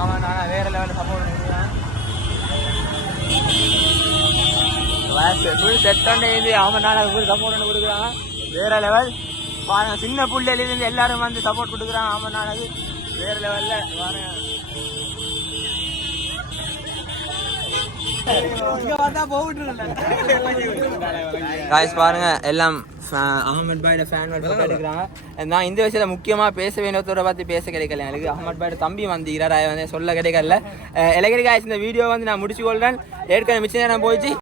ஆமா நானா வேற லெவலில் சப்போர்ட் பண்ணிக்கிறேன். ஃபுல் செட் பண்ணி அவன் நானா ஃபுல் சப்போர்ட் பண்ணி கொடுக்குறாங்க. வேற லெவல் பாருங்க. சின்ன புள்ளையிலேருந்து எல்லாரும் வந்து சப்போர்ட் கொடுக்குறாங்க. அவன் நானது வேற லெவலில் பாருங்க. காய்ஸ் பாருங்க எல்லாம் அகமது பாயோட ஃபேன் வந்து எடுக்கிறாங்க. நான் இந்த விஷயத்துல முக்கியமாக பேச வேண்டியதோட பார்த்து பேச கிடைக்கல. எனக்கு அகமது பாயோட தம்பி வந்துக்கிறார், வந்து சொல்ல கிடைக்கல. இலக்கரி காய்ஸ் இந்த வீடியோ வந்து நான் முடிச்சு கொள்றேன். ஏற்கனவே மிச்சம் நேரம் போயிடுச்சு.